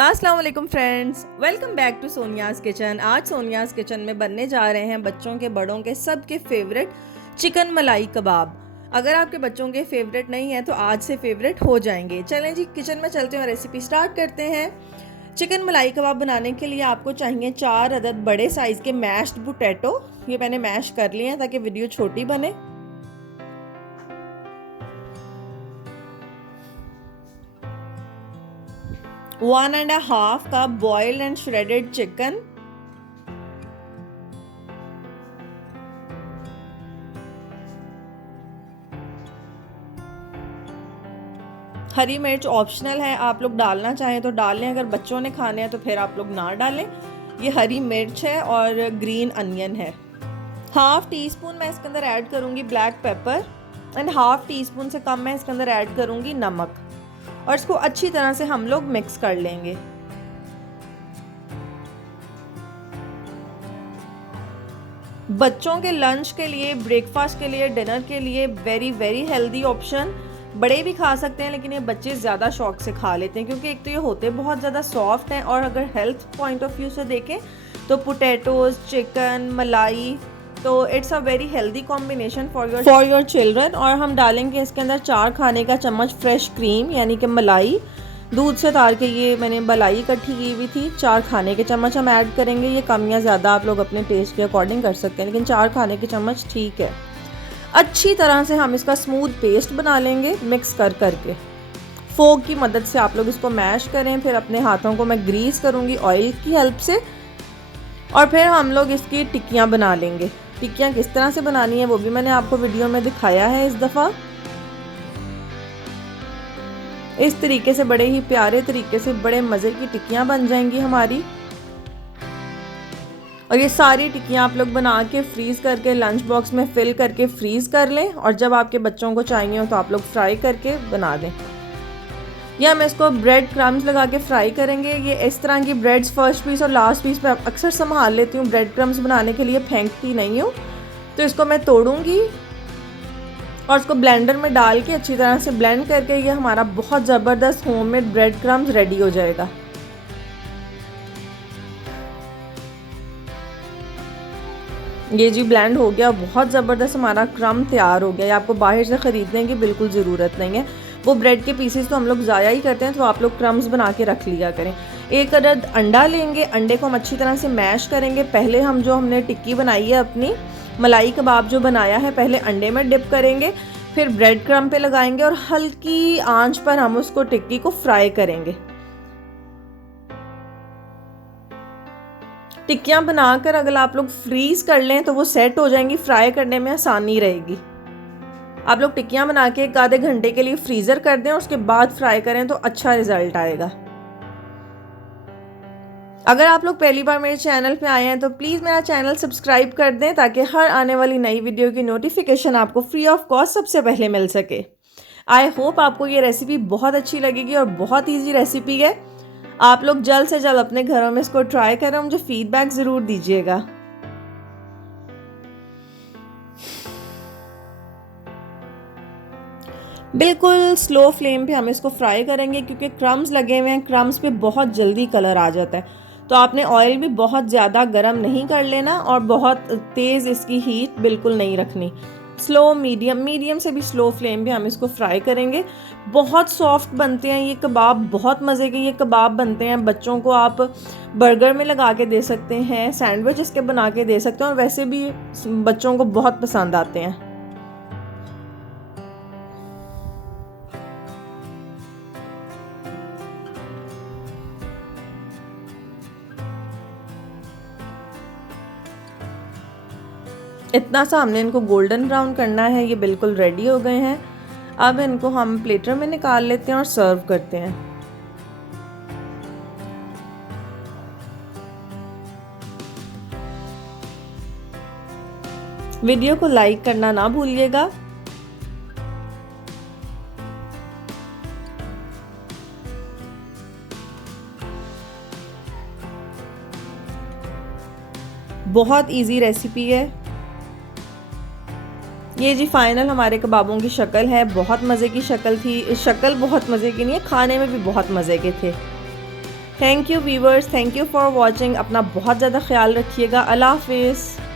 अस्सलाम वालेकुम friends, welcome back to Sonia's kitchen. आज सोनियाज़ किचन में बनने जा रहे हैं बच्चों के बड़ों के सबके फेवरेट चिकन मलाई कबाब। अगर आपके बच्चों के फेवरेट नहीं है तो आज से फेवरेट हो जाएंगे। चलें जी, किचन में चलते हैं और रेसिपी स्टार्ट करते हैं। चिकन मलाई कबाब बनाने के लिए आपको चाहिए 4 अदद बड़े साइज़ के मैश्ड पोटैटो। ये मैंने मैश कर लिए हैं ताकि वीडियो छोटी बने। 1.5 cup boiled and shredded chicken, हरी मिर्च ऑप्शनल है, आप लोग डालना चाहें तो डाल लें, अगर बच्चों ने खाने हैं तो फिर आप लोग ना डालें। ये हरी मिर्च है और ग्रीन अनियन है। हाफ टी स्पून मैं इसके अंदर ऐड करूँगी black pepper and half tea spoon से कम मैं इसके अंदर ऐड करूँगी नमक, और इसको अच्छी तरह से हम लोग मिक्स कर लेंगे। बच्चों के लंच के लिए, ब्रेकफास्ट के लिए, डिनर के लिए वेरी वेरी हेल्दी ऑप्शन। बड़े भी खा सकते हैं लेकिन ये बच्चे ज़्यादा शौक से खा लेते हैं क्योंकि एक तो ये होते बहुत ज़्यादा सॉफ्ट हैं, और अगर हेल्थ पॉइंट ऑफ व्यू से देखें तो पोटैटोज, चिकन, मलाई, तो it's a very healthy combination for your children. और हम डालेंगे इसके अंदर 4 खाने का चम्मच फ्रेश क्रीम, यानी कि मलाई। दूध से तार के ये मैंने मलाई इकट्ठी की हुई थी। 4 खाने के चम्मच हम ऐड करेंगे। ये कम या ज़्यादा आप लोग अपने टेस्ट के अकॉर्डिंग कर सकते हैं, लेकिन 4 खाने के चम्मच ठीक है। अच्छी तरह से हम इसका स्मूथ पेस्ट बना लेंगे मिक्स कर करके। फोक की मदद से आप लोग इसको मैश करें। फिर अपने हाथों को मैं ग्रीस करूँगी ऑयल की हेल्प से, और फिर हम लोग इसकी टिक्कियाँ बना लेंगे। टिक्कियाँ किस तरह से बनानी है वो भी मैंने आपको वीडियो में दिखाया है इस दफ़ा। इस तरीके से बड़े ही प्यारे तरीके से बड़े मज़े की टिक्कियाँ बन जाएंगी हमारी। और ये सारी टिक्कियाँ आप लोग बना के फ्रीज़ करके लंच बॉक्स में फिल करके फ्रीज़ कर लें, और जब आपके बच्चों को चाहिए हो तो आप लोग फ्राई करके बना दें। या मैं इसको ब्रेड क्रम्स लगा के फ्राई करेंगे। ये इस तरह की ब्रेड्स फर्स्ट पीस और लास्ट पीस मैं अक्सर संभाल लेती हूँ, ब्रेड क्रम्स बनाने के लिए फेंकती नहीं हूँ। तो इसको मैं तोड़ूंगी और इसको ब्लेंडर में डाल के अच्छी तरह से ब्लेंड करके ये हमारा बहुत ज़बरदस्त होममेड ब्रेड क्रम्स रेडी हो जाएगा। ये जी ब्लेंड हो गया, बहुत ज़बरदस्त हमारा क्रम तैयार हो गया। ये आपको बाहर से ख़रीदने की बिल्कुल ज़रूरत नहीं है। वो ब्रेड के पीसेस तो हम लोग ज़ाया ही करते हैं, तो आप लोग क्रम्स बना के रख लिया करें। 1 अदद अंडा लेंगे, अंडे को हम अच्छी तरह से मैश करेंगे। पहले हम जो हमने टिक्की बनाई है अपनी मलाई कबाब जो बनाया है, पहले अंडे में डिप करेंगे, फिर ब्रेड क्रम पे लगाएंगे और हल्की आंच पर हम उसको टिक्की को फ्राई करेंगे। टिक्कियाँ बनाकर अगर आप लोग फ्रीज़ कर लें तो वो सेट हो जाएंगी, फ्राई करने में आसानी रहेगी। आप लोग टिक्कियाँ बना के 1 आधे घंटे के लिए फ्रीज़र कर दें और उसके बाद फ्राई करें तो अच्छा रिजल्ट आएगा। अगर आप लोग पहली बार मेरे चैनल पे आए हैं तो प्लीज़ मेरा चैनल सब्सक्राइब कर दें ताकि हर आने वाली नई वीडियो की नोटिफिकेशन आपको फ्री ऑफ कॉस्ट सबसे पहले मिल सके। आई होप आपको ये रेसिपी बहुत अच्छी लगेगी और बहुत ईजी रेसिपी है। आप लोग जल्द से जल्द अपने घरों में इसको ट्राई करें, मुझे फीडबैक ज़रूर दीजिएगा। बिल्कुल स्लो फ्लेम पे हम इसको फ्राई करेंगे क्योंकि क्रम्स लगे हुए हैं, क्रम्स पे बहुत जल्दी कलर आ जाता है। तो आपने ऑयल भी बहुत ज़्यादा गर्म नहीं कर लेना और बहुत तेज़ इसकी हीट बिल्कुल नहीं रखनी। स्लो मीडियम से भी स्लो फ्लेम पे हम इसको फ्राई करेंगे। बहुत सॉफ्ट बनते हैं ये कबाब, बहुत मज़े के ये कबाब बनते हैं। बच्चों को आप बर्गर में लगा के दे सकते हैं, सैंडविच इसके बना के दे सकते हैं, और वैसे भी बच्चों को बहुत पसंद आते हैं। इतना सा हमने इनको गोल्डन ब्राउन करना है। ये बिल्कुल रेडी हो गए हैं। अब इनको हम प्लेटर में निकाल लेते हैं और सर्व करते हैं। वीडियो को लाइक करना ना भूलिएगा। बहुत इजी रेसिपी है। ये जी फाइनल हमारे कबाबों की शक्ल है। बहुत मज़े की शक्ल थी। शक्ल बहुत मज़े की नहीं है, खाने में भी बहुत मज़े के थे। Thank you viewers, thank you for watching. अपना बहुत ज़्यादा ख्याल रखिएगा। अल्लाह हाफिज़।